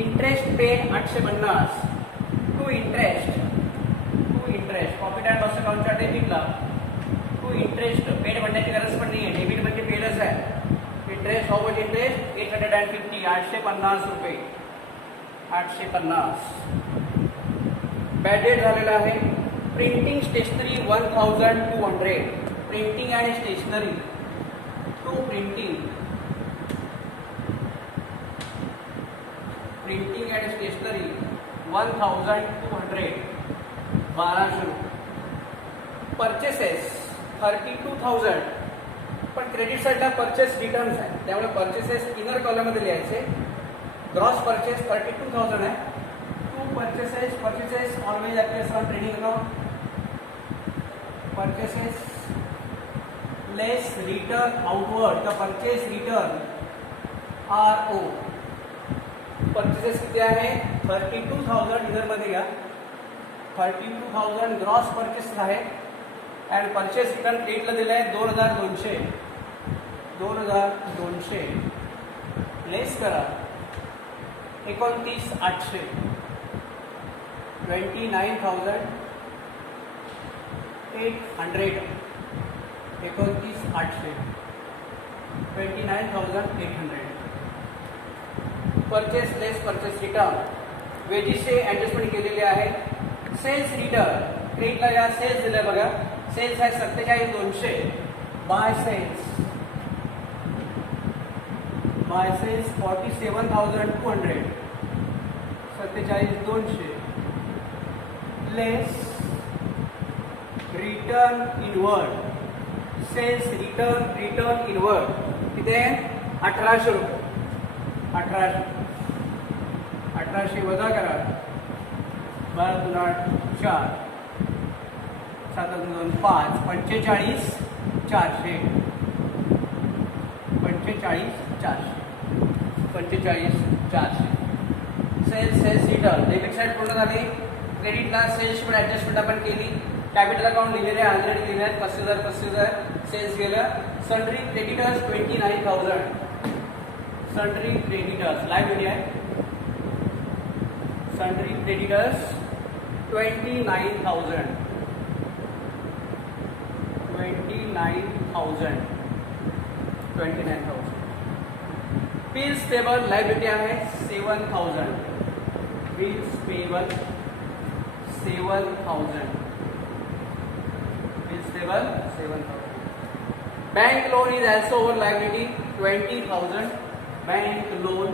Interest paid 850 to interest profit and loss अकाउंटच्या डेबिटला to interest paid म्हणण्याची गरज पण नाही आहे, डेबिट म्हणजे पेडच आहे. इंटरेस्ट हाऊ मच इंटरेस्ट 850 850 रुपये 850. बॅड डेट झालेला आहे. प्रिंटिंग स्टेशनरी 1200 प्रिंटिंग आणि stationery to printing and stationery 1200 1200 रुपये. परचेसेस 32,000 पण क्रेडिट साईडला परचेस रिटर्न्स आहे त्यामुळे परचेसेस इनर कॉलममध्ये लिहायचे. ग्रॉस परचेस 32,000 आहे. To purchases always appears on trading account. Purchases less return outward the purchase return RO. Purchases किती आहे 32,000 इनरमध्ये घ्या. 32,000 ग्रॉस परचेस आहे अँड परचेस रिटर्न क्रेडिटला दिलं आहे 2,200 लेस करा 29,800 29,800 29,800 29,800. परचेस लेस परचेस रिटर्न वेजेसचे ॲडजस्टमेंट केलेले आहे. सेल्स रिटर्न क्रेडिटला या सेल्स दिलं बघा. सेल्स आहे 47,200 by sales 47,200 47,200 less return inward sales return inward किती आहे 1,800 रुपये 1,800 वजा करा 12,4 7,5 45,400 45,400 सेल्स रिटर्न डेबिट साईड पूर्ण झाली. क्रेडिटला सेल्सची पण ॲडजस्टमेंट आपण केली. कॅपिटल अकाउंट लिहिलेले आहे ऑलरेडी लिहिले आहेत 35,000 सेल्स गेलं. Sundry creditors 29,000 sundry creditors liability आहे. Sundry creditors 29,000 bills payable liability आहे 7,000 bills payable 7,000 bills payable 7,000. Bank loan is also over liability 20,000 bank loan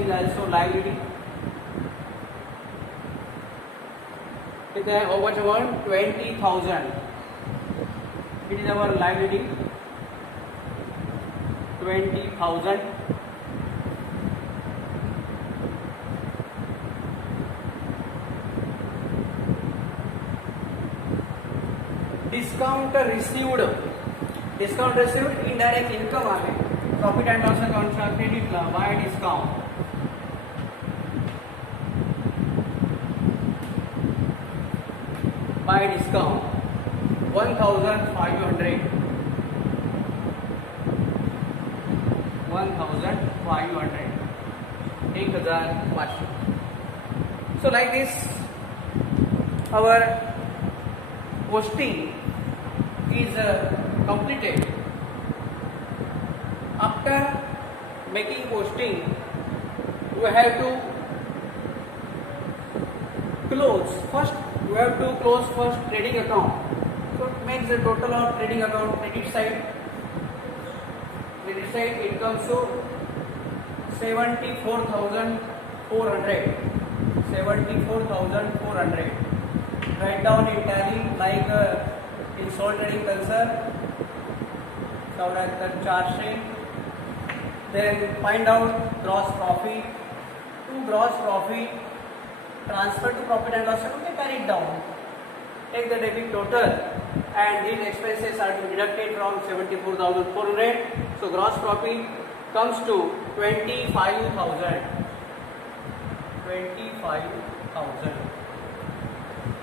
is also liability. कितना है how much amount 20,000. It is our liability 20,000. Discount received indirect income आहे. Profit and loss अकाउंटच्या क्रेडिटला by discount 1,500 1,500 So like this our posting is completed. After making posting we have to close first trading account. So it makes the total of trading account credit side it comes to 74,400 write down in tally like in sole trading concern 400. Then find out gross profit. To gross profit transfer to profit and loss account, carry it down. Take the debit total and these expenses are to be deducted from 74,400. So gross profit comes to 25,000.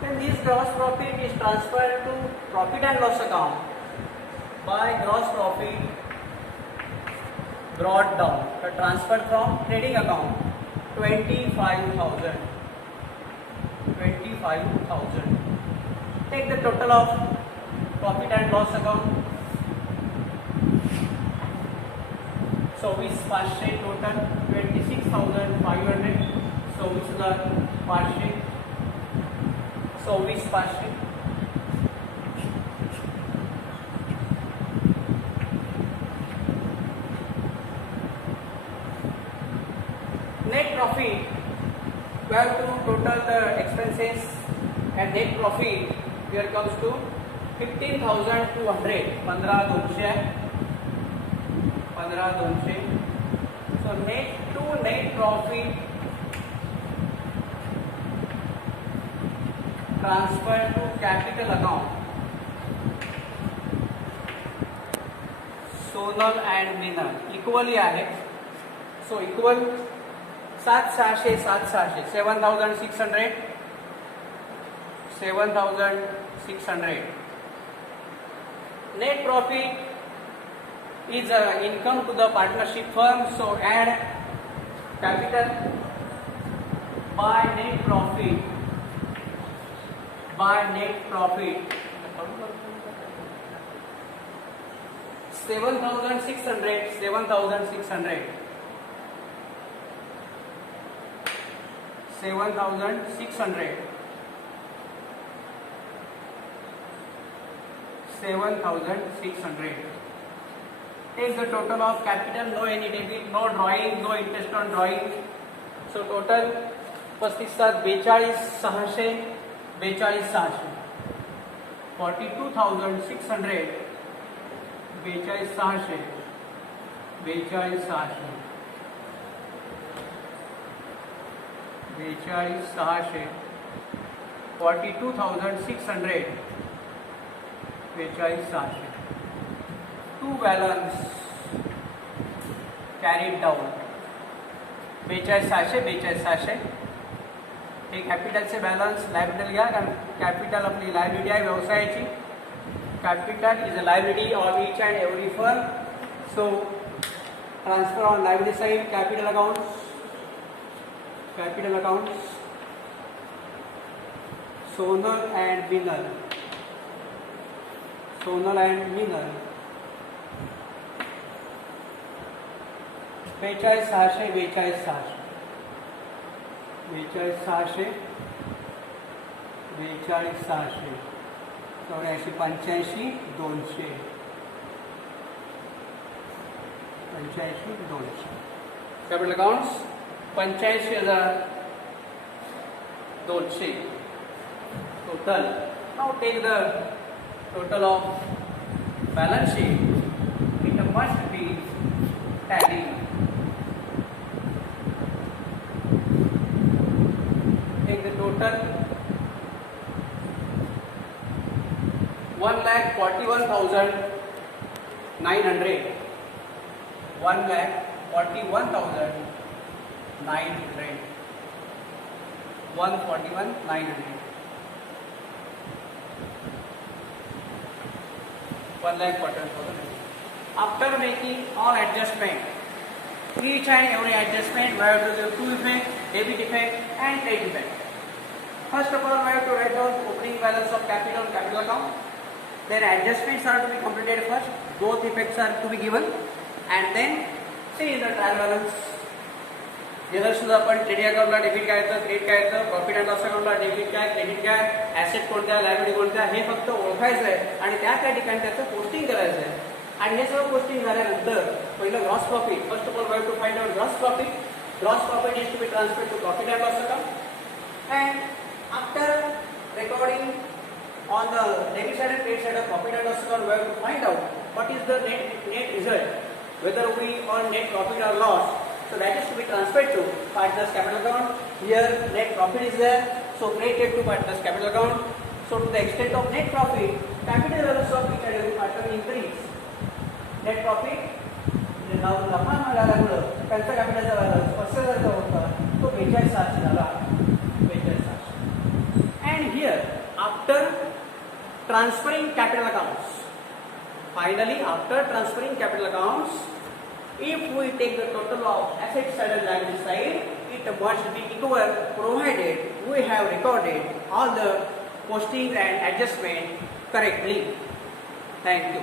Then this gross profit is transferred to profit and loss account. by gross profit brought down, transferred from trading account 25,000. 25,000. Take the total of profit and loss account. So we पाचशे total 26,500. So we सुद्धा पाचशे. So we पाचशे. Net profit, we have to total the expenses and net profit here comes to 15,200. 15,200. 15,200. So net to net profit transfer to capital account. Sonal and Minal equally आहे. So equal 7,600 7,600 7,600 7,600. Net profit is income to the partnership firm. So add capital by net profit. By net profit 7,600 7,600 7,600 7,600. Take the total of capital, no any debit, no drawing, no interest on drawing. So total 42,600 42,600 42,600 42,600 42,600 42,600 42,600. Two balance carried down 42,600 42,600. Hey कॅपिटलचे balance liability घ्या, कारण capital आपली liability आहे व्यवसायाची. Capital is a liability of each and every firm. So transfer on liability side capital accounts Sonal and Minal. Sonal and Minal 42,600 42,600 42,600 42,600 84 85 200 85 200. Capital accounts 85,200 total. Now take the total of balance sheet. It must be tally. Take the total 1,41,900. 1,41,900. 141,900. 1,41,900. After making all adjustment, each and every adjustment, we have to do two effect, debit effect and credit effect. First of all, we have to write down opening balance of capital account. Then adjustments are to be completed first. Both effects are to be given, and then see in the trial balance. जर सुद्धा आपण trading अकाउंटला debit काय येतं, credit काय येतं, profit and loss अकाउंटला debit काय, क्रेडिट काय, ॲसेट कोणत्या, लायबिलिटी कोणत्या, हे फक्त ओळखायचं आहे आणि त्या ठिकाणी त्याचं पोस्टिंग करायचं आहे. आणि हे सगळं पोस्टिंग झाल्यानंतर पहिलं gross profit. First of all we have to find out gross profit. Gross profit is to be transferred to profit and loss account. And after recording on the debit side and credit side of profit and loss account, we have to find out what is the net result, whether we earn net profit or loss. So that is to be transferred to partners capital account. Here net profit is there, so credited to partners capital account. So to the extent of net profit, capital levels of each and every partner increase. Net profit नाव नफा मिळाल्यामुळं त्यांचा कॅपिटलचा balance 50,000 होता, तो 42,700 झाला. 42,700. And here after transferring capital accounts, finally, after transferring capital accounts, if we take the total of asset side and liability side, it must be equal provided we have recorded all the postings and adjustment correctly. Thank you.